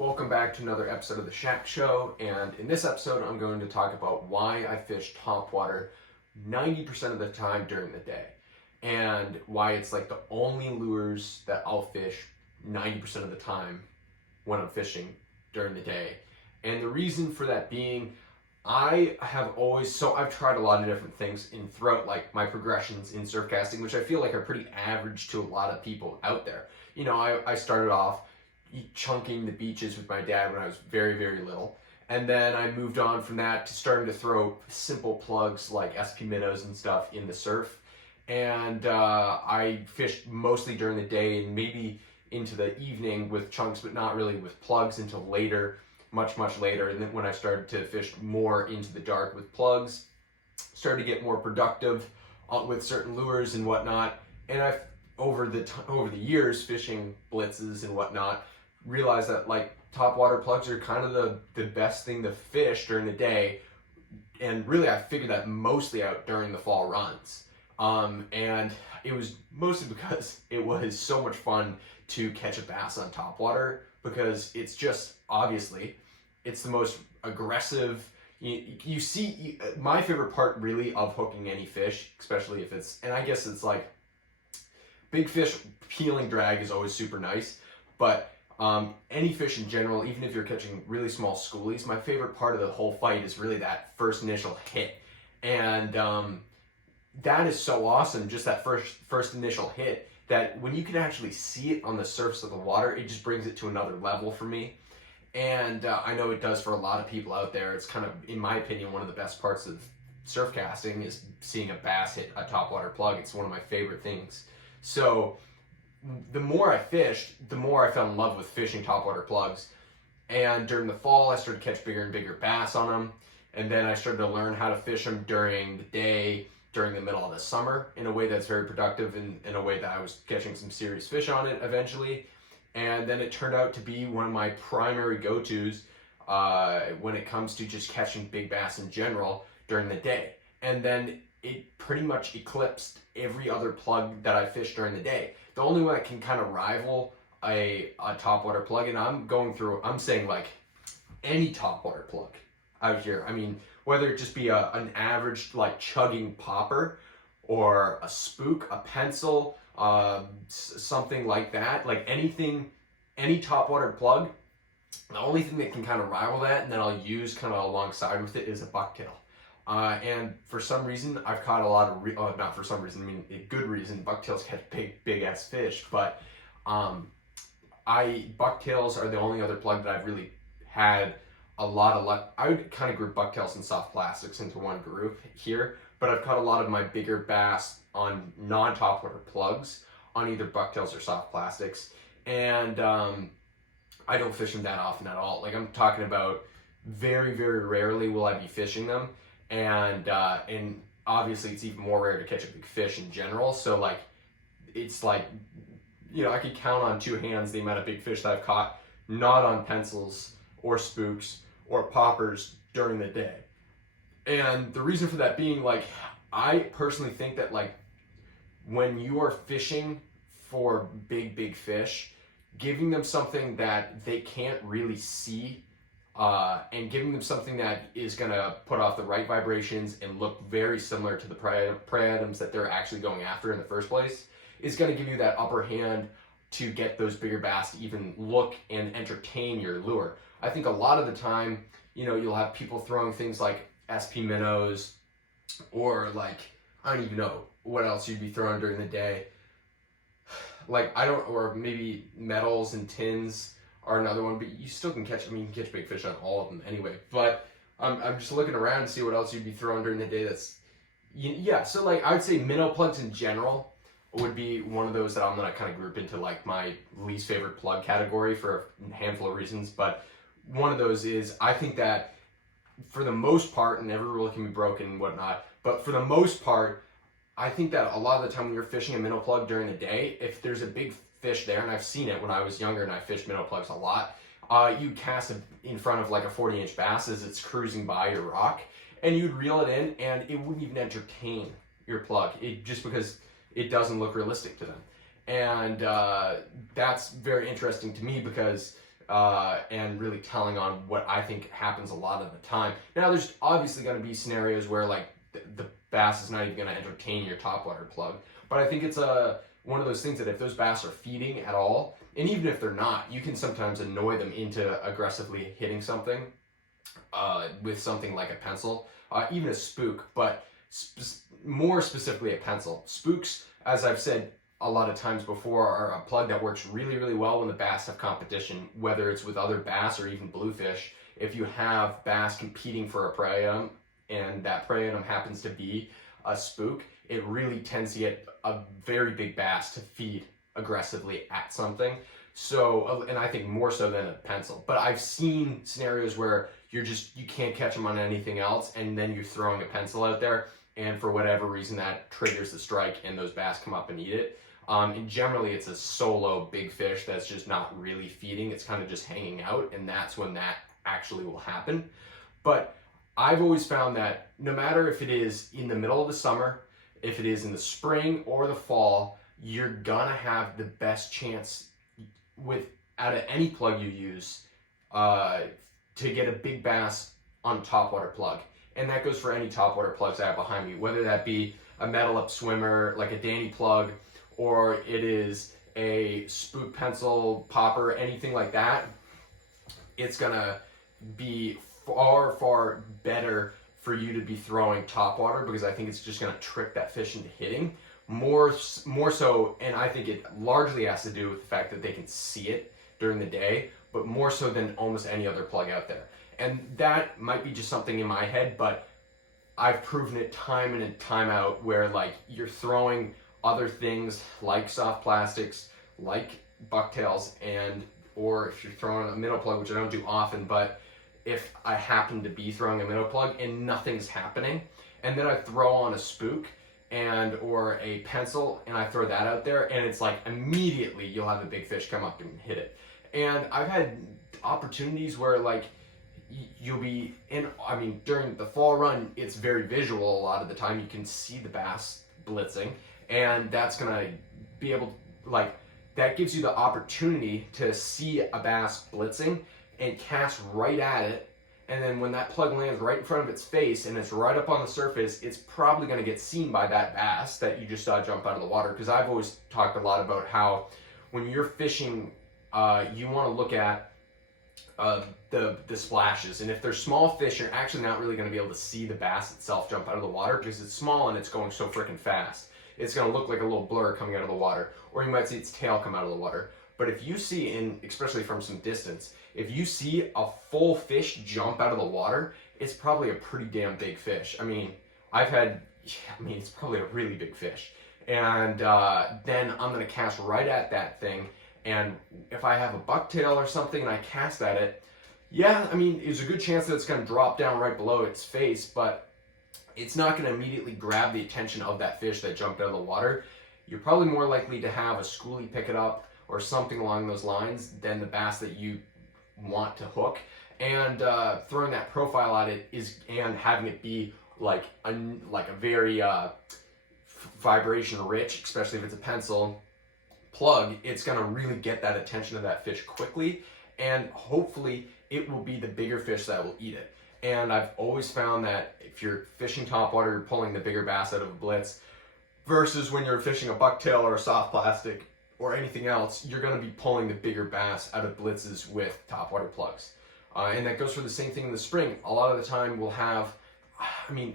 Welcome back to another episode of the Shack Show, and in this episode I'm going to talk about why I fish topwater 90% of the time during the day, and why it's like the only lures that I'll fish 90% of the time when I'm fishing during the day. And the reason for that being, I've tried a lot of different things throughout like my progressions in surf casting, which I feel like are pretty average to a lot of people out there. You know, I started off chunking the beaches with my dad when I was very, very little. And then I moved on from that to starting to throw simple plugs like SP minnows and stuff in the surf. And I fished mostly during the day and maybe into the evening with chunks, but not really with plugs until later, much later. And then when I started to fish more into the dark with plugs, started to get more productive with certain lures and whatnot. And I've over the years fishing blitzes and whatnot, realized that like topwater plugs are kind of the best thing to fish during the day. And really I figured that mostly out during the fall runs. And it was mostly because it was so much fun to catch a bass on topwater, because it's just, obviously, it's the most aggressive. You see, my favorite part really of hooking any fish, especially if it's, and I guess it's like, big fish peeling drag is always super nice, but any fish in general, even if you're catching really small schoolies, my favorite part of the whole fight is really that first initial hit. And that is so awesome, just that first initial hit, that when you can actually see it on the surface of the water, it just brings it to another level for me. And I know it does for a lot of people out there. It's kind of, in my opinion, one of the best parts of surf casting is seeing a bass hit a topwater plug. It's one of my favorite things. So the more I fished, the more I fell in love with fishing topwater plugs. And during the fall, I started to catch bigger and bigger bass on them. And then I started to learn how to fish them during the day, during the middle of the summer, in a way that's very productive, in a way that I was catching some serious fish on it eventually. And then it turned out to be one of my primary go-tos when it comes to just catching big bass in general during the day. And then it pretty much eclipsed every other plug that I fished during the day. The only one that can kind of rival a topwater plug, and I'm saying like any topwater plug out here. I mean, whether it just be an average like chugging popper, or a spook, a pencil, something like that, like anything, any topwater plug, the only thing that can kind of rival that and that I'll use kind of alongside with it is a bucktail. And for some reason, I've caught a lot of, not for some reason, I mean, a good reason, bucktails catch big ass fish, but bucktails are the only other plug that I've really had a lot of luck. I would kind of group bucktails and soft plastics into one group here, but I've caught a lot of my bigger bass on non-topwater plugs on either bucktails or soft plastics, and I don't fish them that often at all. Like, I'm talking about very, very rarely will I be fishing them. And obviously it's even more rare to catch a big fish in general. So like, it's like, you know, I could count on two hands the amount of big fish that I've caught, not on pencils or spooks or poppers during the day. And the reason for that being, like, I personally think that like when you are fishing for big fish, giving them something that they can't really see, and giving them something that is going to put off the right vibrations and look very similar to the prey items that they're actually going after in the first place, is going to give you that upper hand to get those bigger bass to even look and entertain your lure. I think a lot of the time, you know, you'll have people throwing things like SP minnows, or like, I don't even know what else you'd be throwing during the day. Like, or maybe metals and tins are another one, but you still can catch, I mean, you can catch big fish on all of them anyway. But I'm just looking around to see what else you'd be throwing during the day that's, yeah, so like, I would say minnow plugs in general would be one of those that I'm gonna kind of group into like my least favorite plug category for a handful of reasons. But one of those is, I think that for the most part, and every rule can be broken and whatnot, but for the most part, I think that a lot of the time when you're fishing a minnow plug during the day, if there's a big fish there, and I've seen it when I was younger and I fished minnow plugs a lot, you cast it in front of like a 40-inch bass as it's cruising by your rock, and you'd reel it in, and it wouldn't even entertain your plug, just because it doesn't look realistic to them. And that's very interesting to me, because and really telling on what I think happens a lot of the time. Now, there's obviously going to be scenarios where like the bass is not even going to entertain your topwater plug, but I think it's one of those things that if those bass are feeding at all, and even if they're not, you can sometimes annoy them into aggressively hitting something with something like a pencil, even a spook, but more specifically a pencil. Spooks, as I've said a lot of times before, are a plug that works really, really well when the bass have competition, whether it's with other bass or even bluefish. If you have bass competing for a prey item, and that prey item happens to be a spook, it really tends to get a very big bass to feed aggressively at something. So, and I think more so than a pencil. But I've seen scenarios where you can't catch them on anything else, and then you're throwing a pencil out there, and for whatever reason that triggers the strike, and those bass come up and eat it. And generally it's a solo big fish that's just not really feeding, it's kind of just hanging out, and that's when that actually will happen. But I've always found that no matter if it is in the middle of the summer, if it is in the spring or the fall, you're gonna have the best chance out of any plug you use to get a big bass on a topwater plug. And that goes for any topwater plugs I have behind me, whether that be a metal up swimmer like a Danny plug, or it is a spook pencil popper, anything like that. It's gonna be far, far better for you to be throwing topwater, because I think it's just gonna trick that fish into hitting more so. And I think it largely has to do with the fact that they can see it during the day, but more so than almost any other plug out there. And that might be just something in my head, but I've proven it time in and time out where like you're throwing other things like soft plastics, like bucktails, or if you're throwing a minnow plug, which I don't do often, but if I happen to be throwing a minnow plug and nothing's happening, and then I throw on a spook or a pencil and I throw that out there, and it's like immediately you'll have a big fish come up and hit it. And I've had opportunities where like you'll be during the fall run, it's very visual a lot of the time. You can see the bass blitzing, and that's gonna be able to, that gives you the opportunity to see a bass blitzing and cast right at it. And then when that plug lands right in front of its face and it's right up on the surface, it's probably going to get seen by that bass that you just saw jump out of the water. Because I've always talked a lot about how when you're fishing, you want to look at the splashes. And if they're small fish, you're actually not really going to be able to see the bass itself jump out of the water, because it's small and it's going so freaking fast. It's going to look like a little blur coming out of the water, or you might see its tail come out of the water. But if you see, especially from some distance, if you see a full fish jump out of the water, it's probably a pretty damn big fish. It's probably a really big fish. And then I'm going to cast right at that thing. And if I have a bucktail or something and I cast at it, there's a good chance that it's going to drop down right below its face, but it's not going to immediately grab the attention of that fish that jumped out of the water. You're probably more likely to have a schoolie pick it up or something along those lines than the bass that you want to hook. And throwing that profile at it and having it be like a very vibration rich, especially if it's a pencil plug, it's going to really get that attention of that fish quickly, and hopefully it will be the bigger fish that will eat it. And I've always found that if you're fishing topwater, you're pulling the bigger bass out of a blitz, versus when you're fishing a bucktail or a soft plastic or anything else, you're going to be pulling the bigger bass out of blitzes with topwater plugs. And that goes for the same thing in the spring. A lot of the time we'll have,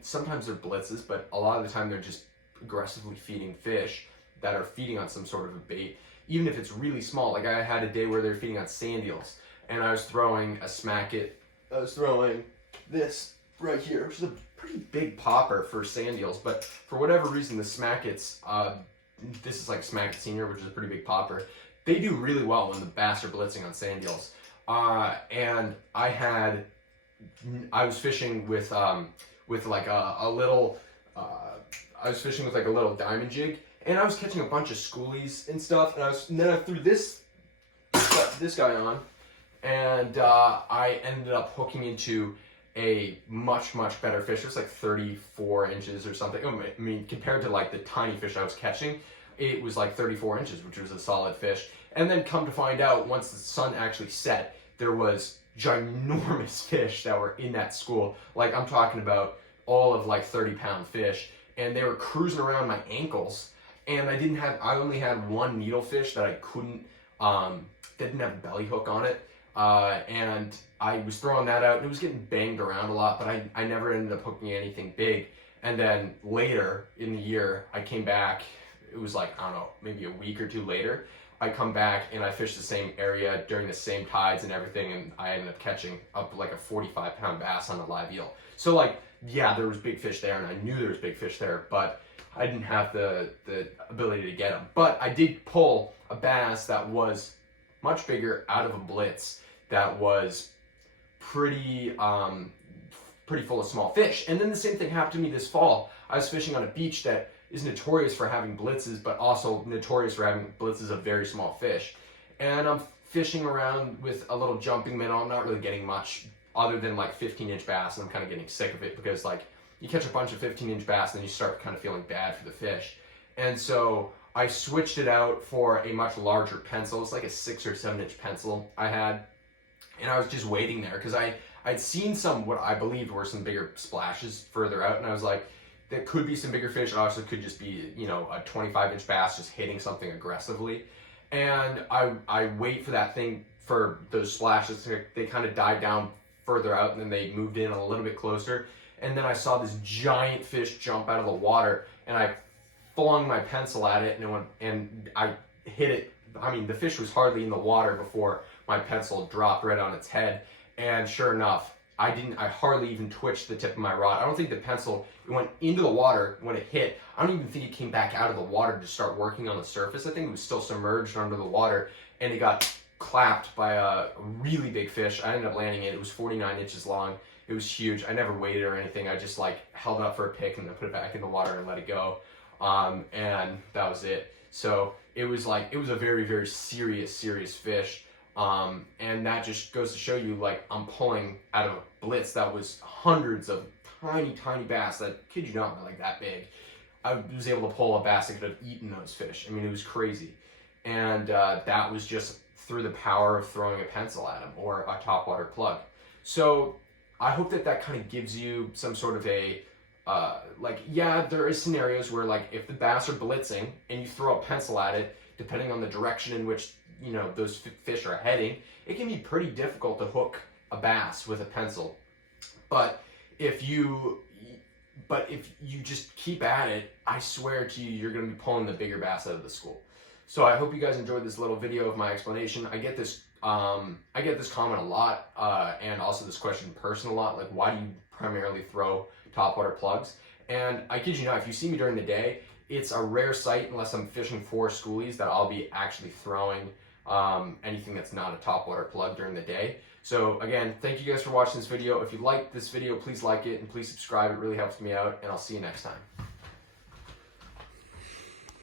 sometimes they're blitzes, but a lot of the time they're just aggressively feeding fish that are feeding on some sort of a bait, even if it's really small. Like I had a day where they're feeding on sand eels, and I was throwing a smack it. I was throwing this right here, which is a pretty big popper for sand eels, but for whatever reason, the smackets, this is like Smack It Senior, which is a pretty big popper. They do really well when the bass are blitzing on sand eels. And I was fishing with like a little diamond jig, and I was catching a bunch of schoolies and stuff, and then I threw this guy on, and I ended up hooking into a much, much better fish. It was like 34 inches or something. Compared to like the tiny fish I was catching, it was like 34 inches, which was a solid fish. And then come to find out, once the sun actually set, there was ginormous fish that were in that school. Like, I'm talking about all of like 30-pound fish, and they were cruising around my ankles. And I only had one needlefish that I couldn't, didn't have a belly hook on it. And I was throwing that out, and it was getting banged around a lot, but I never ended up hooking anything big. And then later in the year, I came back. It was like, I don't know, maybe a week or two later, I come back and I fished the same area during the same tides and everything, and I ended up catching up like a 45-pound bass on a live eel. So like, yeah, there was big fish there, and I knew there was big fish there, but I didn't have the ability to get them. But I did pull a bass that was much bigger out of a blitz that was pretty full of small fish. And then the same thing happened to me this fall. I was fishing on a beach that is notorious for having blitzes, but also notorious for having blitzes of very small fish. And I'm fishing around with a little jumping minnow. I'm not really getting much other than like 15-inch bass, and I'm kind of getting sick of it because like you catch a bunch of 15-inch bass and then you start kind of feeling bad for the fish. And so I switched it out for a much larger pencil. It's like a 6 or 7-inch pencil I had. And I was just waiting there because I'd seen some, what I believed were some bigger splashes further out. And I was like, there could be some bigger fish. It also could just be, you know, a 25-inch bass just hitting something aggressively. And I wait for that thing, for those splashes to, they kind of died down further out, and then they moved in a little bit closer. And then I saw this giant fish jump out of the water, and I flung my pencil at it, and I hit it. I mean, the fish was hardly in the water before my pencil dropped right on its head. And sure enough, I hardly even twitched the tip of my rod. I don't think the pencil, it went into the water when it hit. I don't even think it came back out of the water to start working on the surface. I think it was still submerged under the water, and it got clapped by a really big fish. I ended up landing it. It was 49 inches long. It was huge. I never weighed it or anything. I just like held it up for a pick and then put it back in the water and let it go. And that was it. So it was a very, very serious fish. And that just goes to show you, like, I'm pulling out of a blitz that was hundreds of tiny bass that, kid you not, were like that big. I was able to pull a bass that could have eaten those fish. I mean, it was crazy. And that was just through the power of throwing a pencil at them or a topwater plug. So I hope that kind of gives you some sort of a, yeah, there is scenarios where, like, if the bass are blitzing and you throw a pencil at it, depending on the direction in which, you know, those fish are heading, it can be pretty difficult to hook a bass with a pencil. But if you just keep at it, I swear to you, you're going to be pulling the bigger bass out of the school. So I hope you guys enjoyed this little video of my explanation. I get this comment a lot, and also this question in person a lot, like, why do you primarily throw topwater plugs? And I kid you not, if you see me during the day, it's a rare sight, unless I'm fishing for schoolies, that I'll be actually throwing anything that's not a topwater plug during the day. So again, thank you guys for watching this video. If you liked this video, please like it and please subscribe. It really helps me out, and I'll see you next time.